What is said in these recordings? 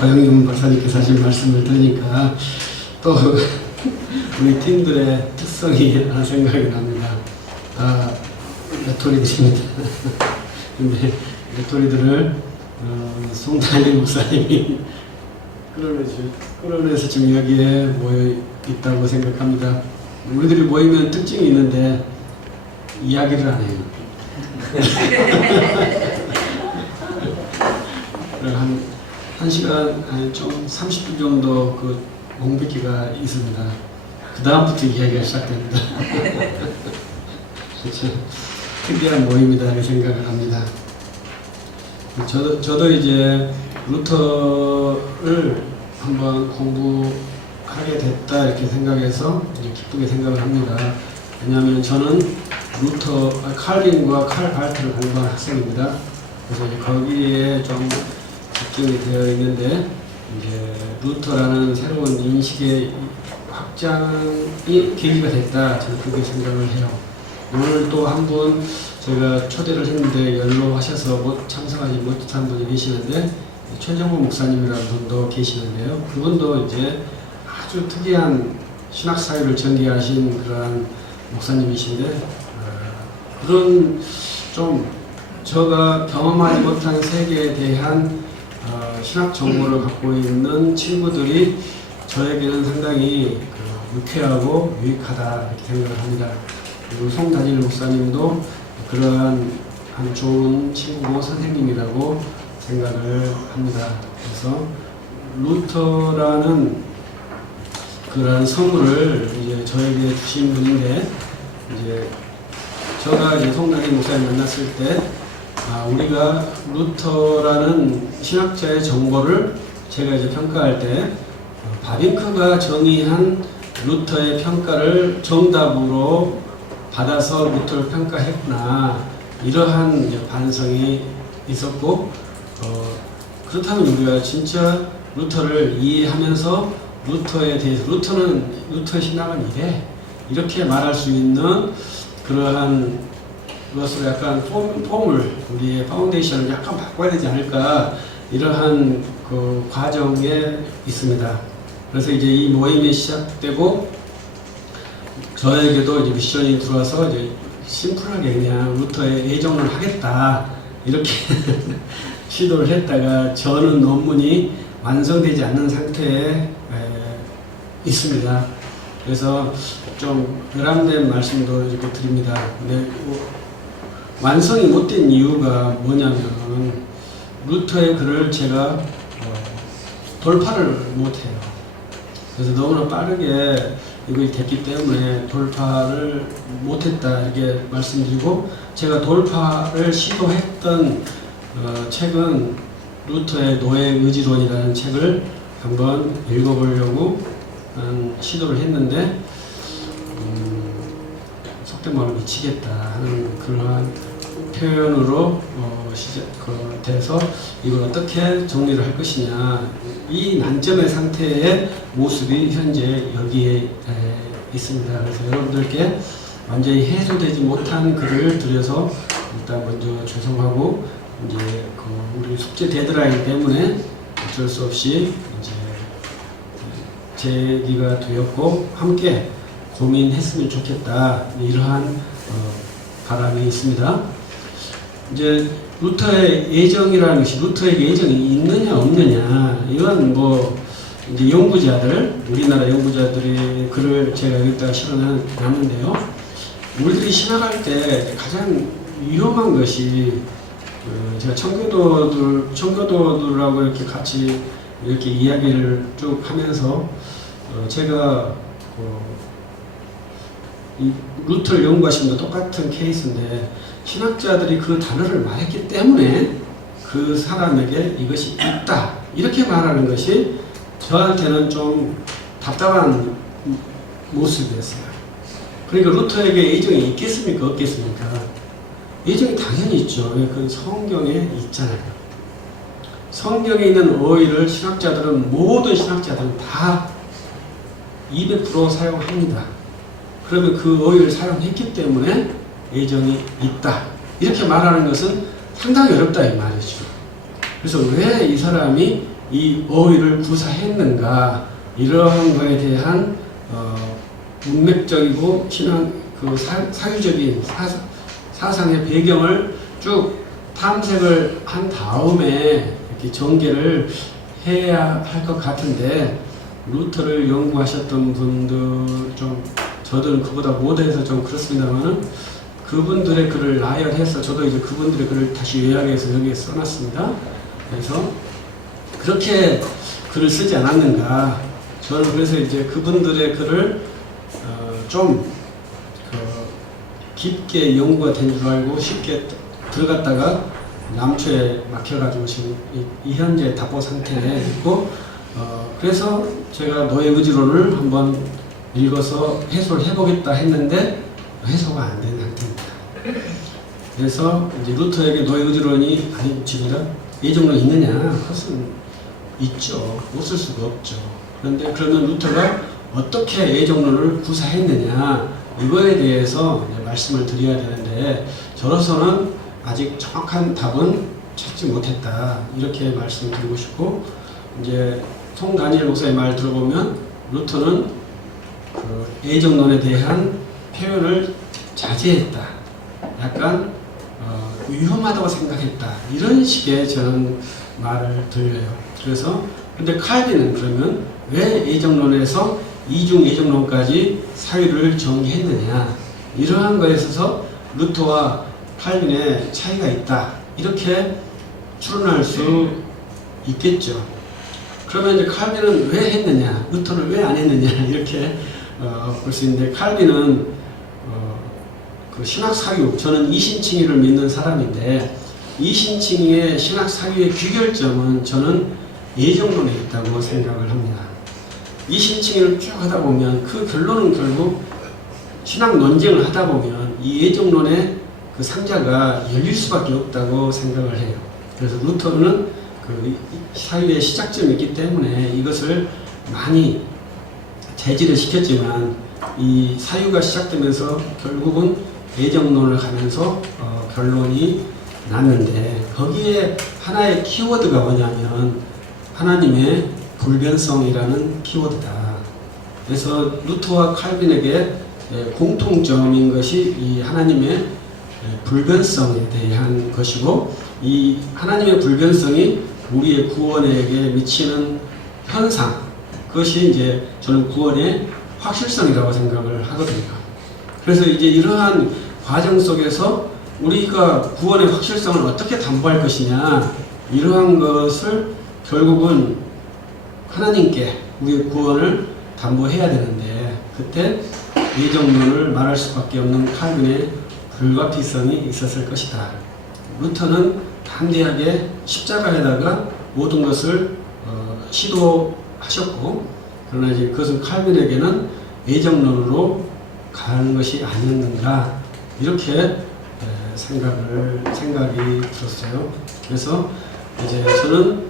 고영윤 박사님께서 하신 말씀을 들으니까 또 우리 팀들의 특성이 하나 생각이 납니다. 다 레토리들입니다. 근데 레토리들을 송다니 목사님이 끌어내서 지금 여기에 모여 있다고 생각합니다. 우리들이 모이면 특징이 있는데 이야기를 안 해요. 한 시간, 아니 좀 30분 정도 그 공백기가 있습니다. 그 다음부터 이야기가 시작됩니다. 그렇죠. 특이한 모임이다 이렇게 생각을 합니다. 저도 이제 루터를 한번 공부하게 됐다 이렇게 생각해서 이제 기쁘게 생각을 합니다. 왜냐하면 저는 칼빈과 칼 발트를 공부한 학생입니다. 그래서 이제 거기에 좀 집중이 되어 있는데 이제 루터라는 새로운 인식의 확장이 계기가 됐다 저는 그렇게 생각을 해요. 오늘 또 한 분 제가 초대를 했는데 연로하셔서 참석하지 못한 분이 계시는데 최정호 목사님이라는 분도 계시는데요. 그분도 이제 아주 특이한 신학 사유를 전개하신 그러한 목사님이신데 그런 좀 제가 경험하지 못한 세계에 대한 신학 정보를 갖고 있는 친구들이 저에게는 상당히 유쾌하고 유익하다 이렇게 생각을 합니다. 그리고 송다닐 목사님도 그러한 한 좋은 친구고 선생님이라고 생각을 합니다. 그래서 루터라는 그러한 선물을 이제 저에게 주신 분인데 이제 제가 이제 송다닐 목사님 만났을 때 우리가 루터라는 신학자의 정보를 제가 이제 평가할 때 바빙크가 정의한 루터의 평가를 정답으로 받아서 루터를 평가했구나 이러한 이제 반성이 있었고 그렇다면 우리가 진짜 루터를 이해하면서 루터에 대해서 루터의 신학은 이렇게 말할 수 있는 그러한 그것으로 약간 폼을 우리의 파운데이션을 약간 바꿔야 되지 않을까 이러한 그 과정에 있습니다. 그래서 이제 이 모임이 시작되고 저에게도 이제 미션이 들어와서 이제 심플하게 그냥 루터에 애정을 하겠다 이렇게 시도를 했다가 저는 논문이 완성되지 않는 상태에 있습니다. 그래서 좀 열람된 말씀도 이렇게 드립니다. 근데 완성이 못된 이유가 뭐냐면 루터의 글을 제가 돌파를 못해요. 그래서 너무나 빠르게 이것이 됐기 때문에 돌파를 못했다 이렇게 말씀드리고 제가 돌파를 시도했던 책은 루터의 노예 의지론이라는 책을 한번 읽어보려고 시도를 했는데 속된 말로 미치겠다 하는 그러한 표현으로 돼서 이걸 어떻게 정리를 할 것이냐 이 난점의 상태의 모습이 현재 여기에 있습니다. 그래서 여러분들께 완전히 해소되지 못한 글을 드려서 일단 먼저 죄송하고 이제 우리 숙제 데드라인 때문에 어쩔 수 없이 이제 제기가 되었고 함께 고민했으면 좋겠다 이러한 바람이 있습니다. 이제 루터의 애정이라는 것이 루터에게 애정이 있느냐 없느냐 이건 뭐 이제 연구자들 우리나라 연구자들이 글을 제가 여기다가 실어놨는데요. 우리들이 신학할 때 가장 위험한 것이 제가 청교도들하고 이렇게 같이 이렇게 이야기를 쭉 하면서 제가 이 루터를 연구하신 분도 똑같은 케이스인데 신학자들이 그 단어를 말했기 때문에 그 사람에게 이것이 있다 이렇게 말하는 것이 저한테는 좀 답답한 모습이었어요. 그러니까 루터에게 애정이 있겠습니까 없겠습니까? 애정이 당연히 있죠. 그 성경에 있잖아요. 성경에 있는 어휘를 모든 신학자들은 다 200% 사용합니다. 그러면 그 어휘를 사용했기 때문에 애정이 있다 이렇게 말하는 것은 상당히 어렵다 이 말이죠. 그래서 왜 이 사람이 이 어휘를 구사했는가, 이러한 것에 대한 문맥적이고 신앙 그 사유적인 사상의 배경을 쭉 탐색을 한 다음에 이렇게 전개를 해야 할 것 같은데, 루터를 연구하셨던 분들 좀, 저도 그보다 못해서 좀 그렇습니다만은, 그분들의 글을 나열해서 저도 이제 그분들의 글을 다시 요약해서 여기에 써놨습니다. 그래서 그렇게 글을 쓰지 않았는가. 저는 그래서 이제 그분들의 글을 좀 깊게 연구가 된 줄 알고 쉽게 들어갔다가 남초에 막혀가지고 지금 이 현재 답보 상태에 있고, 그래서 제가 노예 의지론을 한번 읽어서 해소를 해보겠다 했는데 해소가 안 된 상태입니다. 그래서 이제 루터에게 노예 의지론이 아니 지금이라 예정론 있느냐? 그것은 있죠. 없을 수가 없죠. 그런데 그러면 루터가 어떻게 예정론을 구사했느냐, 이거에 대해서 말씀을 드려야 되는데, 저로서는 아직 정확한 답은 찾지 못했다, 이렇게 말씀을 드리고 싶고, 이제 송 다니엘 목사의 말 들어보면 루터는 그 예정론에 대한 표현을 자제했다, 약간 위험하다고 생각했다, 이런 식의 저는 말을 들려요. 그래서 근데 칼빈은 그러면 왜 예정론에서 이중 예정론까지 사유를 정의했느냐, 이러한 것에 있어서 루터와 칼빈의 차이가 있다, 이렇게 추론할 수 있겠죠. 그러면 이제 칼빈은 왜 했느냐, 루터는 왜 안 했느냐, 이렇게 볼 수 있는데, 칼빈은 그 신학 사유, 저는 이신칭의를 믿는 사람인데, 이신칭의의 신학 사유의 귀결점은 저는 예정론에 있다고 생각을 합니다. 이신칭의를 쭉 하다 보면 그 결론은 결국 신학 논쟁을 하다 보면 이 예정론의 그 상자가 열릴 수밖에 없다고 생각을 해요. 그래서 루터는 그 사유의 시작점이 있기 때문에 이것을 많이 제지를 시켰지만, 이 사유가 시작되면서 결국은 예정론을 가면서 결론이 났는데, 거기에 하나의 키워드가 뭐냐면 하나님의 불변성이라는 키워드다. 그래서 루터와 칼빈에게 공통점인 것이 이 하나님의 불변성에 대한 것이고, 이 하나님의 불변성이 우리의 구원에게 미치는 현상, 그것이 이제 저는 구원의 확실성이라고 생각을 하거든요. 그래서 이제 이러한 과정 속에서 우리가 구원의 확실성을 어떻게 담보할 것이냐, 이러한 것을 결국은 하나님께 우리의 구원을 담보해야 되는데, 그때 예정론을 말할 수밖에 없는 칼빈의 불가피성이 있었을 것이다. 루터는 담대하게 십자가에다가 모든 것을 시도하셨고, 그러나 이제 그것은 칼빈에게는 예정론으로 가는 것이 아니었는가, 이렇게 생각이 들었어요. 그래서 이제 저는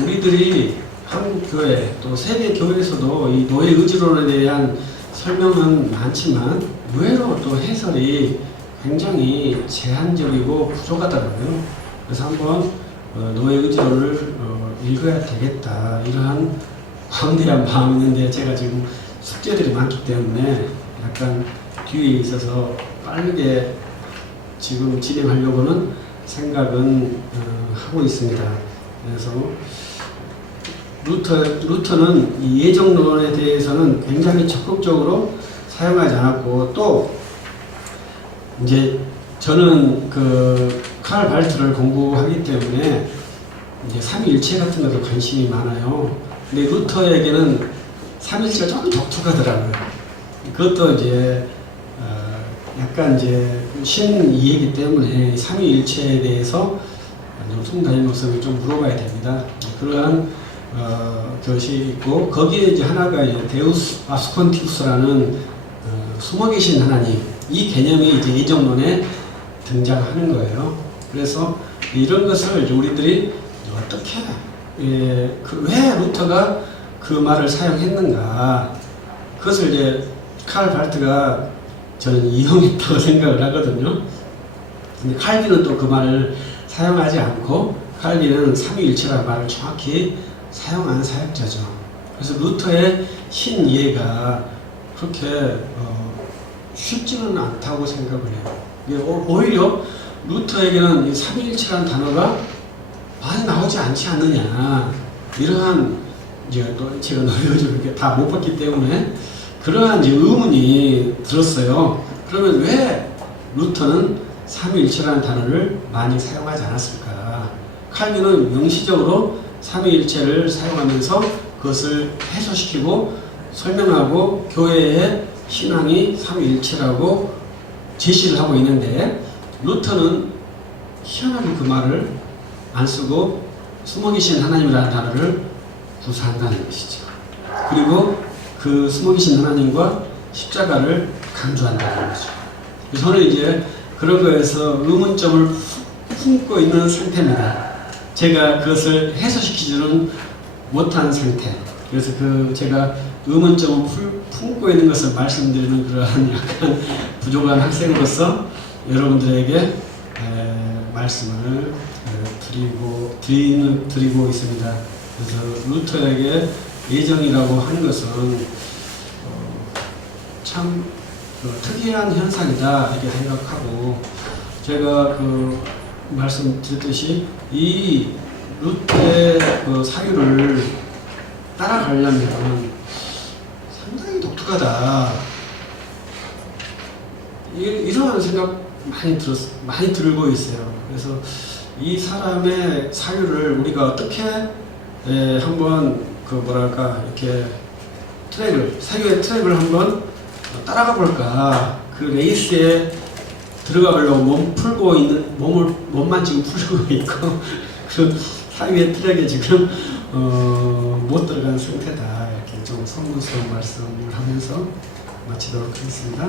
우리들이 한국 교회 또 세계 교회에서도 이 노예 의지론에 대한 설명은 많지만 의외로 또 해설이 굉장히 제한적이고 부족하더라고요. 그래서 한번 노예 의지론을 읽어야 되겠다, 이러한 광대한 마음이 있는데, 제가 지금 숙제들이 많기 때문에 약간 뒤에 있어서 빠르게 지금 진행하려고는 생각은 하고 있습니다. 그래서 루터는 이 예정론에 대해서는 굉장히 적극적으로 사용하지 않았고, 또 이제 저는 그 칼 발트를 공부하기 때문에 이제 삼위일체 같은 것도 관심이 많아요. 근데 루터에게는 삼위일체가 조금 독특하더라고요. 그것도 이제 약간 이제 신이해이기 때문에 삼위일체에 대해서 송 다니엘 목사님이 좀 물어봐야 됩니다. 그러한 것이 있고, 거기에 이제 하나가 이제 데우스 아스콘티우스라는 숨어 계신 하나님, 이 개념이 이제 예정론에 등장하는 거예요. 그래서 이런 것을 우리들이 어떻게 왜 루터가 그 말을 사용했는가, 그것을 이제 칼 발트가 저는 이용했다고 생각을 하거든요. 근데 칼빈은 또 그 말을 사용하지 않고 칼빈은 삼위일체라는 말을 정확히 사용한 사역자죠. 그래서 루터의 신이해가 그렇게 쉽지는 않다고 생각을 해요. 오히려 루터에게는 이 삼위일체라는 단어가 많이 나오지 않지 않느냐, 이러한 이제 또 제가 노력을 이렇게 다 못 봤기 때문에 그러한 이제 의문이 들었어요. 그러면 왜 루터는 삼위일체라는 단어를 많이 사용하지 않았을까? 칼빈은 명시적으로 삼위일체를 사용하면서 그것을 해소시키고 설명하고 교회의 신앙이 삼위일체라고 제시를 하고 있는데, 루터는 희한하게 그 말을 안 쓰고 숨어계신 하나님이라는 단어를 구사한다는 것이죠. 그리고 그 숨어계신 하나님과 십자가를 강조한다는 거죠. 저는 이제 그런 거에서 의문점을 품고 있는 상태입니다. 제가 그것을 해소시키지는 못한 상태. 그래서 제가 의문점을 품고 있는 것을 말씀드리는 그러한 약간 부족한 학생으로서 여러분들에게 말씀을 드리고 있습니다. 그래서 루터에게 예정이라고 하는 것은 참 특이한 현상이다 이렇게 생각하고, 제가 말씀드렸듯이 이 루터의 사유를 따라가려면 상당히 독특하다, 이러한 생각 많이 들고 있어요. 그래서 이 사람의 사유를 우리가 어떻게 한번 이렇게 사유의 트랙을 한번 따라가 볼까. 그 레이스에 들어가 보려고 몸만 지금 풀고 있고 그 사유의 트랙에 지금 못 들어간 상태다. 이렇게 좀 성문스러운 말씀을 하면서 마치도록 하겠습니다.